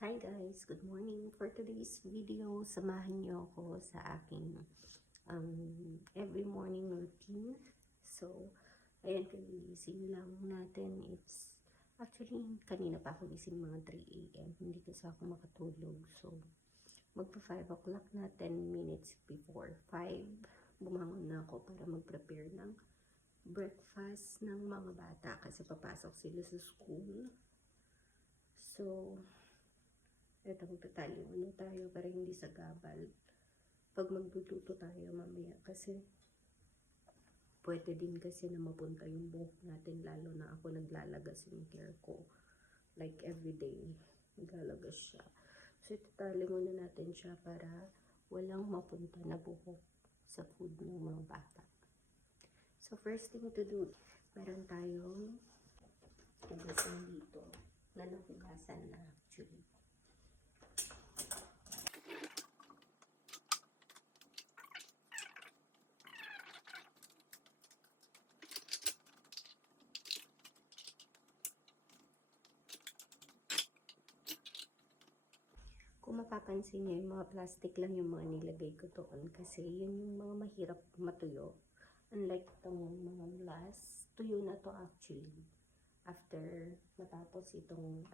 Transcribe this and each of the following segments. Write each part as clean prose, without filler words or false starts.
Hi guys, good morning. For today's video, samahan niyo ako sa aking every morning routine. So, ayan, kagising lang natin. It's actually kanina pa ako gising mga 3 a.m. Hindi kasi ako makatulog. So, magpa 5 o'clock na, 10 minutes before 5. Bumangon na ako para mag-prepare ng breakfast ng mga bata kasi papasok sila sa school. So, eto, magtatali muna tayo para hindi sa gabal pag maglututo tayo mamaya kasi pwede din kasi na mapunta yung buhok natin, lalo na ako naglalagas yung hair ko like everyday naglalagas siya. So itatali muna natin siya para walang mapunta na buhok sa food ng mga bata. So first thing to do, meron tayong hugasan dito na nahugasan na actually. Kung mapapansin nyo, yung mga plastic lang yung mga nilagay ko doon kasi yun yung mga mahirap matuyo. Unlike itong mga last, tuyo na to actually after matapos itong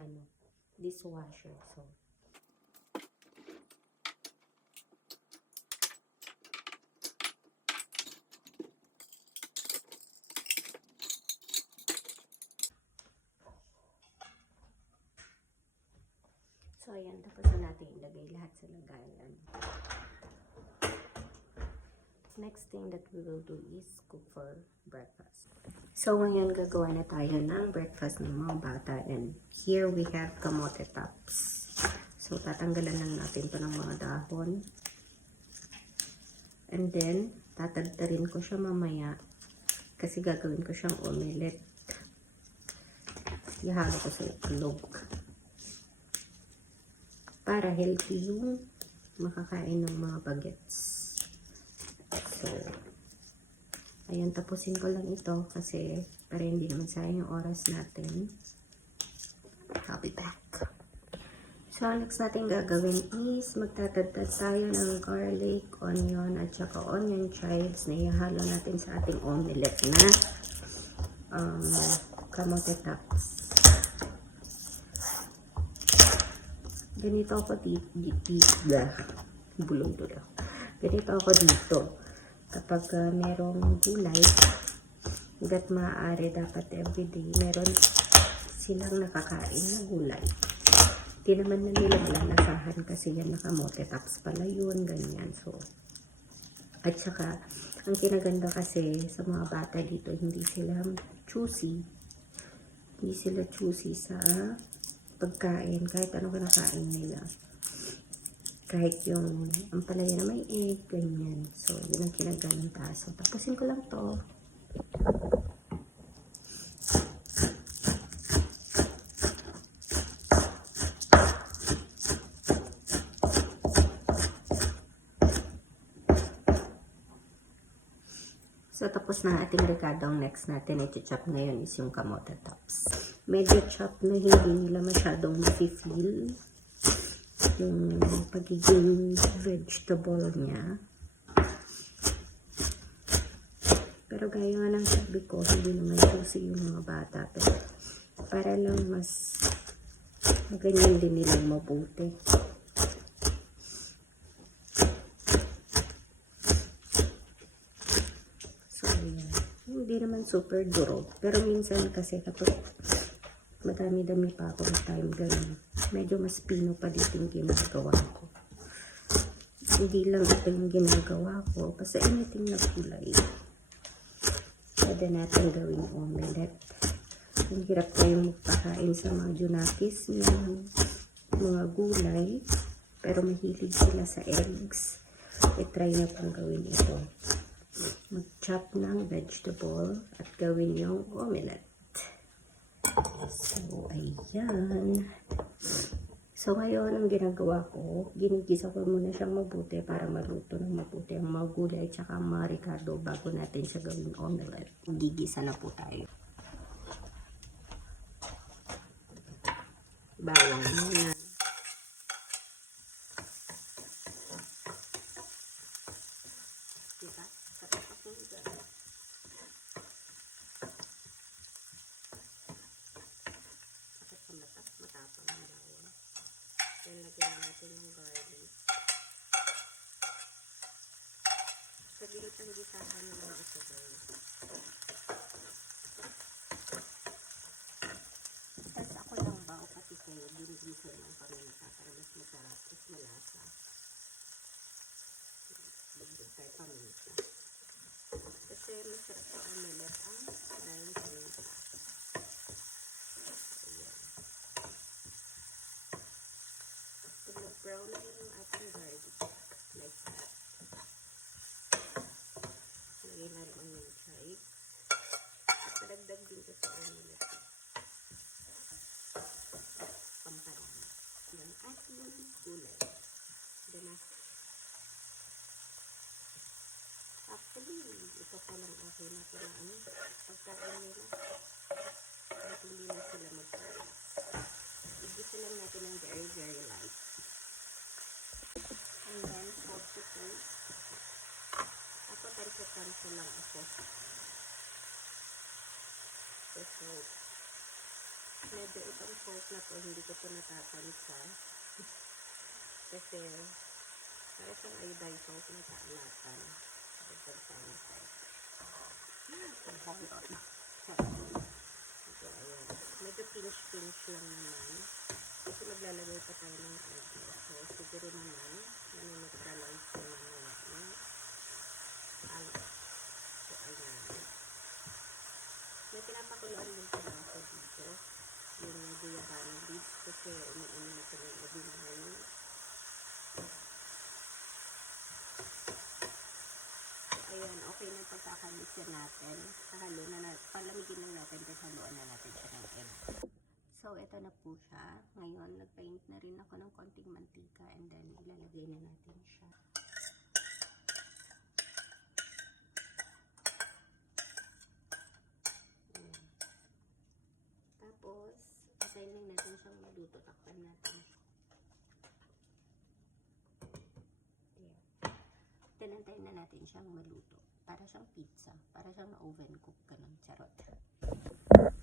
dishwasher. So ayan, tapos na natin ilagay lahat sa lagayan. Next thing that we will do is cook for breakfast. So ngayon gagawa na tayo ng breakfast ng mga bata, and here we have kamote tops. So tatanggalan lang natin to ng mga dahon. And then tatagtarin ko siya mamaya kasi gagawin ko siyang omelette. Ihalo ko sa itlog para healthy yung makakain ng mga bagets. So, ayan, tapusin ko lang ito kasi para hindi naman sayang yung oras natin. I'll be back. So, next natin gagawin is magtatagtad tayo ng garlic, onion, at saka onion chives na ihalo natin sa ating omelette na kamote tops. Ganito ako ganito ako dito kapag merong gulay, hanggat maaari dapat everyday meron silang nakakain na gulay. Di naman na nila malalasahan kasi yan nakamote tops pala yun, ganyan. So, at saka ang kinaganda kasi sa mga bata dito, hindi sila choosy sa pagkain, kahit ano kinakain nila. Kahit yung ampalaya na may egg, ganyan. So, yun ang kinaganda. So, tapusin ko lang to. So, tapos na ating recado. Ang next natin ay chop ngayon is yung kamote tops. Medyo chop na hindi nila masyadong mafe-feel yung pagiging vegetable niya. Pero gaya nga ng sabi ko, hindi naman susi yung mga bata. Pero para lang mas maganyan din nilang mabuti. So, ayan. Hindi naman super duro. Pero minsan kasi kapag madami-dami pa ako ng time, ganun, medyo mas pino pa dito yung ginagawa ko. Hindi lang ito yung ginagawa ko. Basta anything na gulay, pwede natin gawing omelette. Ang hirap kayong magpakain sa mga junakis ng mga gulay, pero mahilig sila sa eggs. I-try na pong gawin ito. Mag-chop ng vegetable at gawin yung omelette. So, ayan. So, ngayon, ang ginagawa ko, ginigisa ko muna siyang mabuti para maluto ng mabuti ang mga gulay at saka ang mga ricado bago natin siya gawin omelette. Gigisa na po tayo. Bawang muna. lalagyan na natin yung garlic. Saglit ang gisahan lang ito guys. Tapos ako lang ba o pati kayo, binigisa lang paminta para mas masarap, mas malasa. Bigyan tayo paminta. Kasi masarap sa omelette ang maraming paminta. Brown na yung ating garlic. Like that. Lagyan na rin yung chives. At palagdag din ko sa omelette. Pamparan. Yung ating gulay. Diba? Actually, ito pa lang okay na ito na pagkain nila. At hindi na sila mag-rice. Igisa lang natin ng very, very light. And then, salt to taste. Ako, tanso lang ako. So, salt. Medyo itong salt na to, hindi ko ito natatansa. Kasi, para sa iodine salt na kaalatan. Pagpagtansa. So, ayan. Medyo pinch-pinch lang naman. Kasi maglalagay pa tayo ng egg. So, siguro naman, nanoneutralize naman yung alat. So, ayan. May pinapakuluan din pala ako dito. Yung guyabano leaves. Kasi umiinom na sila yung every morning. So, ayan. Okay na yung pagkakamisa natin. Palamigin lang natin. Tapos haluan na natin siya ng egg. So, ito na po siya. Ngayon, nagpaint na rin ako ng konting mantika and then ilalagay na natin siya. Ayan. Tapos, assign lang natin siyang maluto. Takpan natin siya. Ayan. Tinantayin na natin siyang maluto. Para siyang pizza. Para siyang oven cook. Ganun. Charot.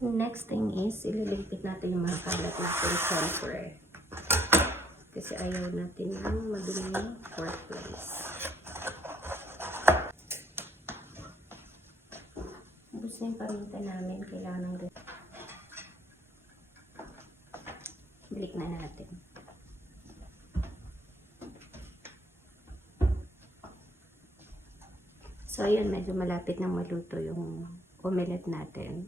Next thing is, ililimpit natin yung mga kalat natin siyempre. Kasi ayaw natin yung madumi pork place. Ubus na yung paminta namin. Kailangan ng balik na natin. So, ayun. Medyo malapit na maluto yung omelette natin.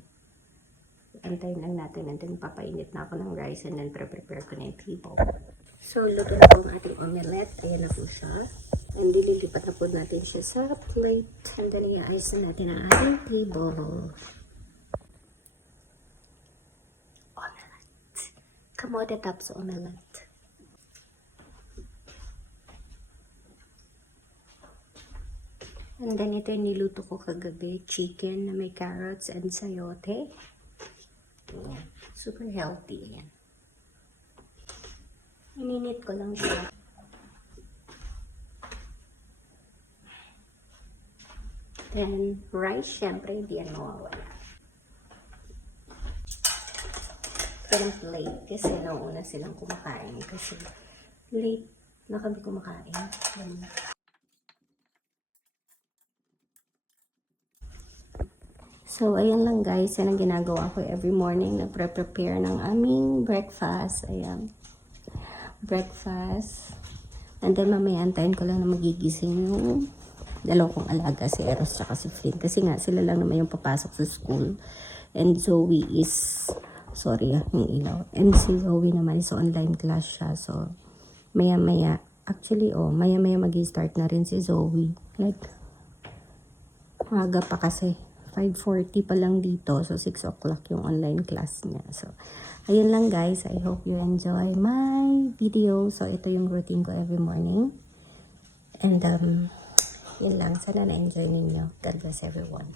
Antayin lang natin and then papainit na ako ng rice and then prepare ko na yung table. So, luto na po ang ating omelette. Ayan na po siya. And dililipat na po natin siya sa plate. And then i-ice na natin ang ating table. Omelette. Kamote tops omelette. And then ito yung niluto ko kagabi. Chicken na may carrots and sayote. Ayan. Super healthy. Ayan. Ininit ko lang siya. Then, rice, syempre, hindi yan mawawala. Pero late kasi nauna silang kumakain. Kasi late na kami kumakain. Ayan. So, ayan lang guys. Yan ang ginagawa ko every morning. Nagpre-prepare ng aming breakfast. Ayan. Breakfast. And then, mamaya antayin ko lang na magigising yung dalawa kong alaga, si Eros at si Flynn. Kasi nga, sila lang naman yung papasok sa school. And Zoe is, sorry yung ilaw. And si Zoe naman is online class siya. So, maya-maya, actually, maya-maya mag-start na rin si Zoe. Like, maaga pa kasi. 5:40 pa lang dito. So, 6 o'clock yung online class niya. So, ayun lang guys. I hope you enjoy my video. So, ito yung routine ko every morning. And, yun lang. Sana na-enjoy ninyo. God bless everyone.